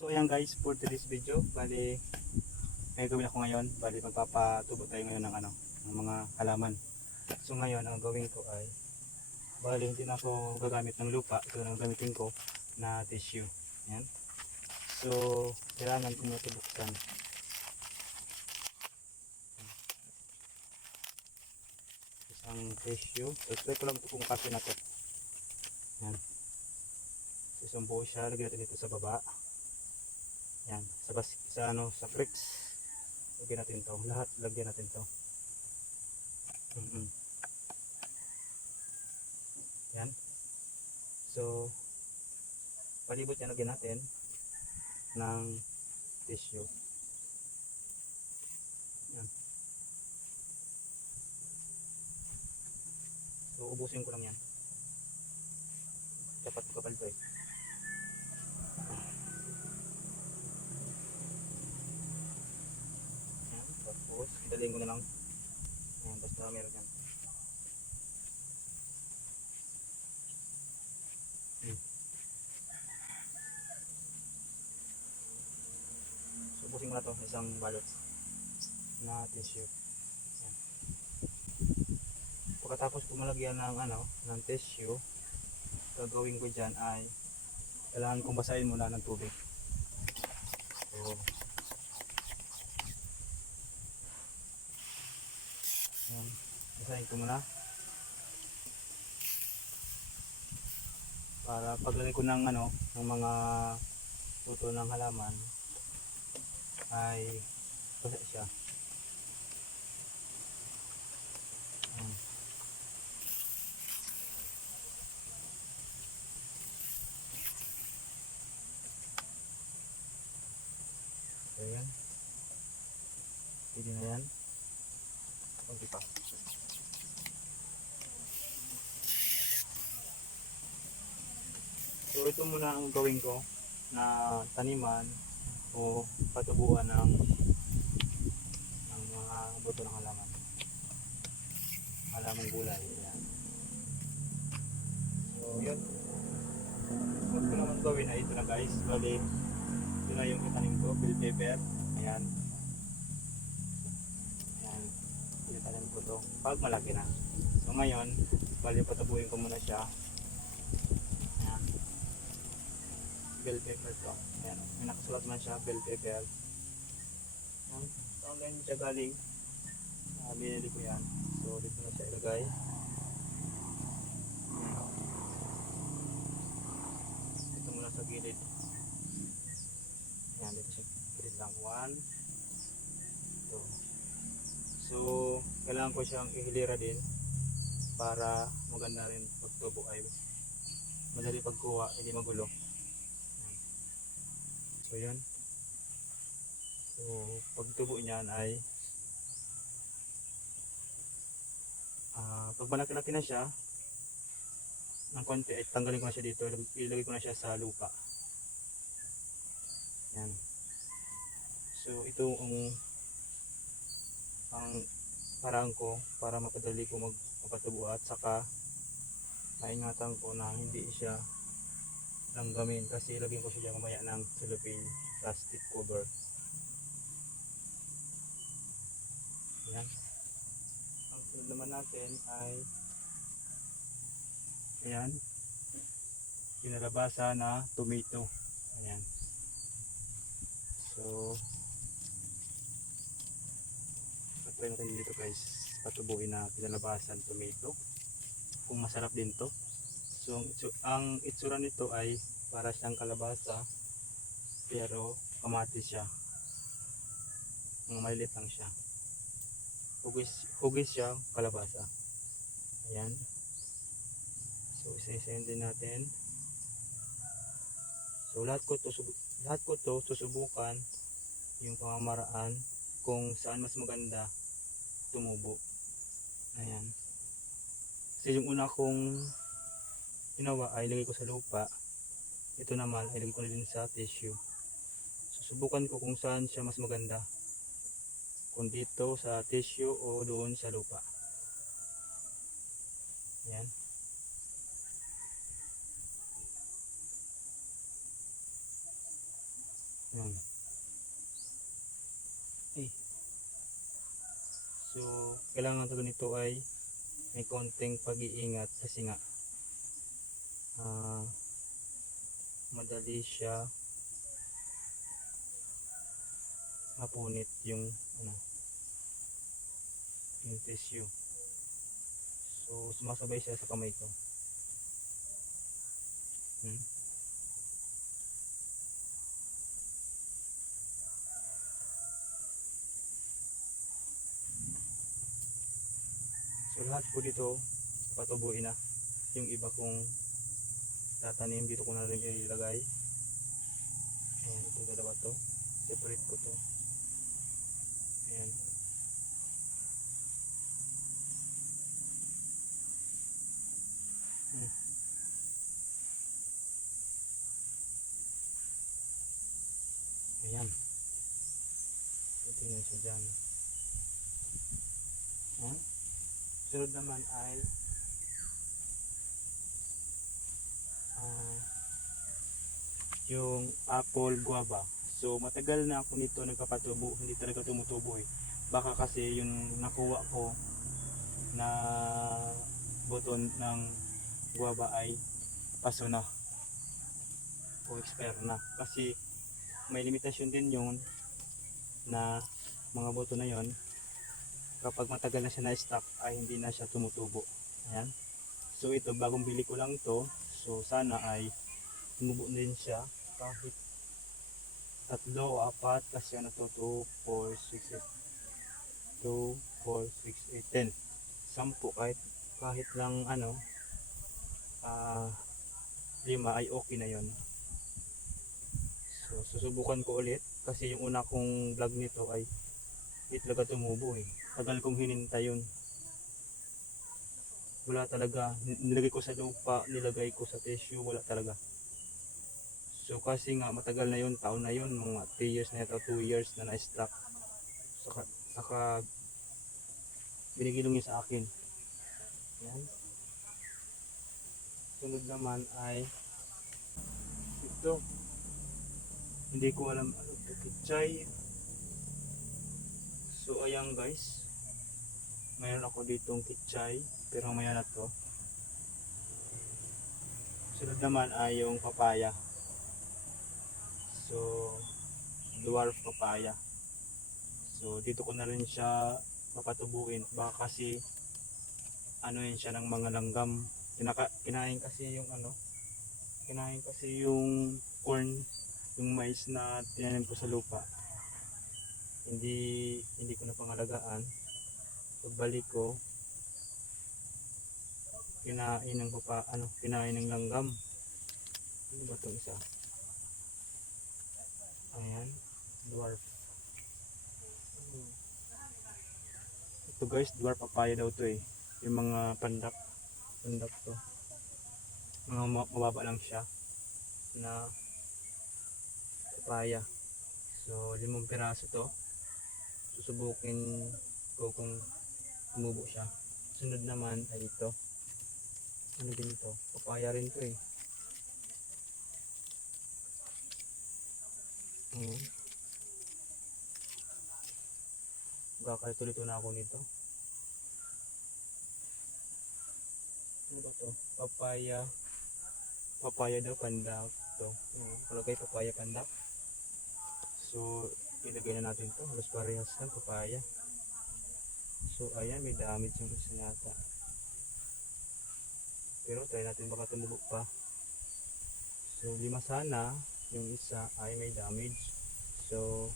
So ayan guys, for today's video, bali may gawin ako ngayon, bali magpapatubo tayo ngayon ng ano, ng mga halaman. So ngayon, ang gawin ko ay bali hindi na ako gagamit ng lupa, ito ang gamitin ko na tissue. Ayan. So, kailangan ko na ito buksan. Isang tissue. So, try ko lang ito kung kasi na ito. Ayan. So, isang buo siya, lagyan natin dito sa baba. Yan, sa bas sa ano, sa bricks. Lagyan natin 'to. Lahat lagyan natin 'to. Mm Yan. So palibot yan lagyan natin ng tissue. Yan. So ubusin ko lang yan. Dapat kapal to eh. Ayan, dalhin ko na lang. Ayan, basta meron yan. Hmm. So, busin ko na to isang balot na tissue. Ayan. Pagkatapos ko malagyan ng ano, ng tissue, gagawin ko dyan ay kailangan kong basahin muna ng tubig. So, Ayan. Basahin ko muna. Para paglagay ko ng ano, ng mga puto ng halaman ay basa siya. Ayan. So, yan. Pwede na yan. Kunti pa. So ito muna ang gawin ko na taniman o patubuan ng ng mga buto ng halaman. Halaman gulay. Yan. So yun. Huwag ko naman gawin ay ito na guys. Bali, ito na yung itanim ko. Bell pepper. Ayan. Ayan. Tinatanim ko to. Pag malaki na. So ngayon, bali patabuhin ko muna siya. Ayan. Bell pepper to. Ayan. May nakasulat man siya, bell pepper. Ayan. So online siya galing. Uh, binili ko yan. So dito na siya ilagay. Ayan. Dito muna sa gilid. Ayan, dito sa gilid lang. One, two, So, kailangan ko siyang ihilira din para maganda rin pagtubo ay madali pagkuha, hindi magulo. So, yan. So, pagtubo niyan ay ah pag malaki-laki na siya ng konti, ay tanggalin ko na siya dito, ilag- ilagay ko na siya sa lupa. Yan. So, ito ang ang parang ko para mapadali ko mag magpatubo at saka maingatan ko na hindi siya langgamin kasi ilagyan ko siya mamaya ng cellophane plastic cover. Yan ang sunod naman natin ay ayan. Pinalabasa na tomato. Ayan. So try natin dito guys. Patubuin na pinalabasan tomato. Kung masarap din to so ang itsu- ang itsura nito ay para siyang kalabasa pero kamatis siya. Mga malilit lang siya. Hugis, hugis siya kalabasa. Ayan. So isa-isayin din natin. So lahat ko to lahat ko to susubukan yung pamamaraan kung saan mas maganda tumubo. Ayan. Kasi yung una kong ginawa ay ilagay ko sa lupa. Ito naman ay ilagay ko na din sa tissue. Susubukan ko kung saan siya mas maganda. Kung dito sa tissue o doon sa lupa. Ayan. Yan. Eh. So, kailangan to nito ay may konting pag-iingat kasi nga ah madali siya mapunit yung ano yung tissue. So, sumasabay siya sa kamay ko. Hmm. So lahat po dito patubuin na. Yung iba kong tatanim dito ko na rin ilagay. Ayan, itong dalawa to. Separate ko to. Ayan. Hmm. Ayan. Ito na siya dyan. Ayan. Sunod naman ay ah, yung apple guava. So matagal na ako nito nagpapatubo, hindi talaga tumutubo eh. Baka kasi yung nakuha ko na buton ng guava ay paso na o expire na kasi may limitasyon din yun na mga buto na yon kapag matagal na siya na stock ay hindi na siya tumutubo ayan so ito bagong bili ko lang to so sana ay tumubo din siya. Kahit tatlo apat kasi ano to 2, 4, 6, 8 2, 4, 6, 8, 10 sampu kahit kahit lang ano ah lima ay okay na yon so susubukan ko ulit kasi yung una kong vlog nito ay hindi talaga tumubo eh. Tagal kong hinintay yun wala talaga. Nilagay ko sa lupa nilagay ko sa tissue wala talaga. So kasi nga matagal na yun taon na yun mga 3 years na yata 2 years na na-stock saka, saka binigilong niya sa akin. Yan sunod naman ay ito. Hindi ko alam ano to kitchay so ayan guys. Mayroon ako ditong kitchay pero maya na to sunod naman ay yung papaya. So dwarf papaya. So dito ko na rin siya papatubuin. Baka kasi ano yun siya ng mga langgam. Kinaka, kinain kasi yung ano kinain kasi yung corn yung mais na tinanim ko sa lupa. Hindi hindi ko na pangalagaan. Pagbalik ko kinain ng papa ano kinain ng langgam. Ano ba itong isa? Ayan dwarf. Ito guys dwarf papaya daw to eh. Yung mga pandak pandak to. Mga ma- mababa lang siya na papaya. So limang piraso to. Susubukin ko kung tumubo siya. Sunod naman ay ito ano din ito papaya rin to eh hmm. Kakalkulito na ako nito. Ano to? Papaya. Papaya daw pandak to. Ayan, Palagay papaya pandak. So, ilagay na natin to. Halos parehas lang papaya. So, ayan, may damage yung isa yata. Pero try natin baka tumubo pa. So, lima sana. Yung isa ay may damage. So,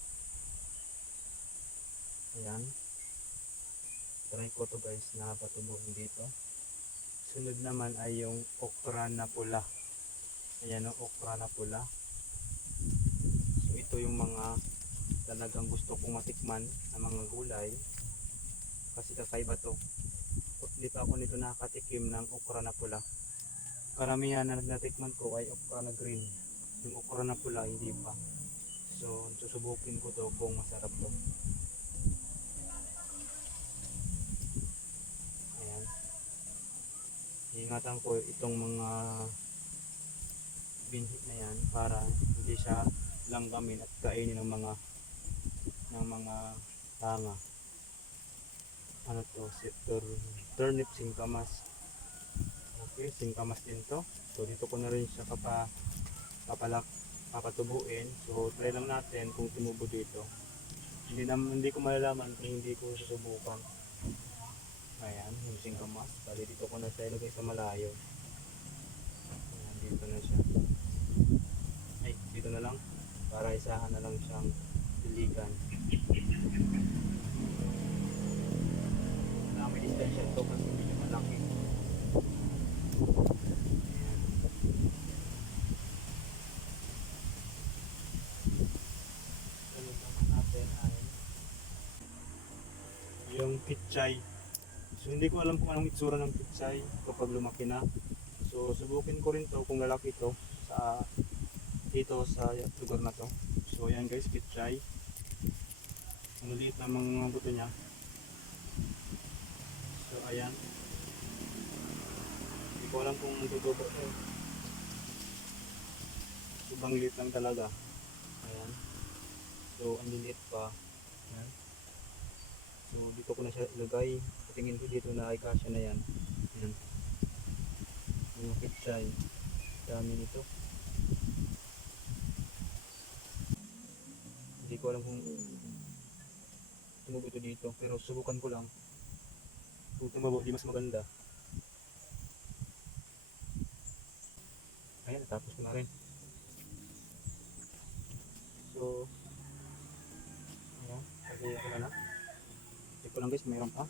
ayan. Try ko to guys na patubuhin dito. Sunod naman ay yung okra na pula. Ayan o, okra na pula. So, ito yung mga talagang gusto kong matikman na mga gulay. Kasi kakaiba to. Hindi pa ako nito nakatikim ng okra pula. Karamihan na natikman ko ay okra na green. Yung okra pula, hindi pa. So, susubukin ko to kung masarap to. Ayan. Ingatan ko itong mga binhi na yan para hindi siya langgamin at kainin ng mga ng mga tanga. Ano to? Tur- turnip singkamas. Okay, singkamas din to. So dito ko na rin siya kapa papalak papatubuin. So try lang natin kung tumubo dito. Hindi na, hindi ko malalaman kung hindi ko susubukan. Ayan, yung singkamas. Bali dito ko na siya ilagay sa malayo. Ayan, dito na siya. Ay, dito na lang. Para isahan na lang siyang diligan. Wala may distansya ito kasi siya malaki. Naman natin ay yung pichay. So hindi ko alam kung anong itsura ng pichay kapag lumaki na. So subukin ko rin to kung lalaki to sa dito sa lugar na to. So ayan guys, pichay. Ang liit na mga buto niya. Ayan. Hindi ko alam kung tutubo to. Sobrang liit lang talaga. Ayan. So ang liliit pa. Ayan. So dito ko na siya ilagay. Tingin ko dito na ay kasya na yan. Ayan. Yung pichay. Dami nito. Hindi ko alam kung tumubo ito dito. Pero subukan ko lang. Kung tumubo, di mas maganda. Ayan, natapos ko na rin. So, ayan, lagay ko na. Check ko lang guys, mayroon pa.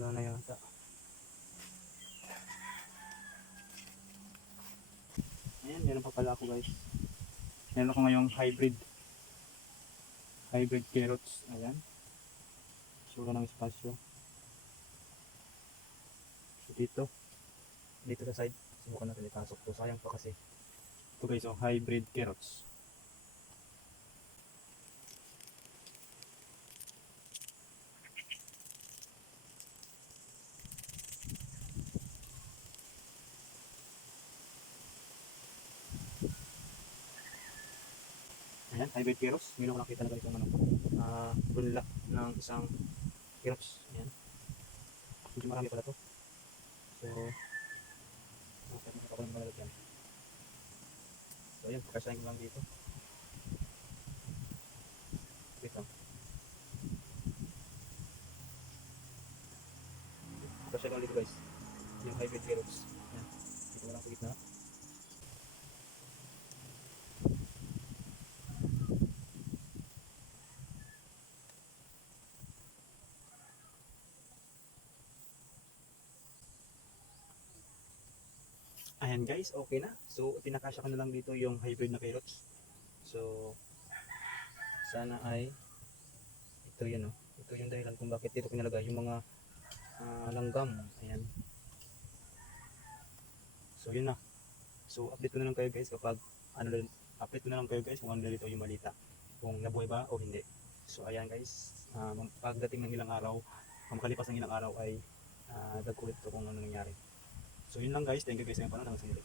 Wala na yata. Ayan, meron pa pala ako guys. Meron ako ngayong hybrid. Hybrid carrots. Ayan. Sura ng espasyo. So dito. Dito sa side. Subukan natin ipasok to. Sayang pa kasi. Ito guys, oh, hybrid carrots. Ayan, hybrid carrots. Meron ko nakita na ganito ano, ah bunla ng isang carrots. Ayan. Medyo marami pala to. So, nakita ko ako ng mga yan. So, ayan, pagkasahin ko lang dito. Wait lang. Pagkasahin ko lang dito guys. Yung hybrid carrots. Ayan. Dito ko lang sa gitna. Ayan guys, okay na. So, pinakasya ko na lang dito yung hybrid na carrots. So, sana ay ito yun oh. Ito yung dahilan kung bakit dito ko nilagay yung mga ah, langgam. Ayan. So, yun na. So, update ko na lang kayo guys kapag ano update ko na lang kayo guys kung ano dito yung malita. Kung nabuhay ba o hindi. So, ayan guys. ah, pagdating ng ilang araw, makalipas ng ilang araw ay uh, dagkulit ko kung ano nangyari. So yun lang guys, thank you guys sa panonood hanggang sa.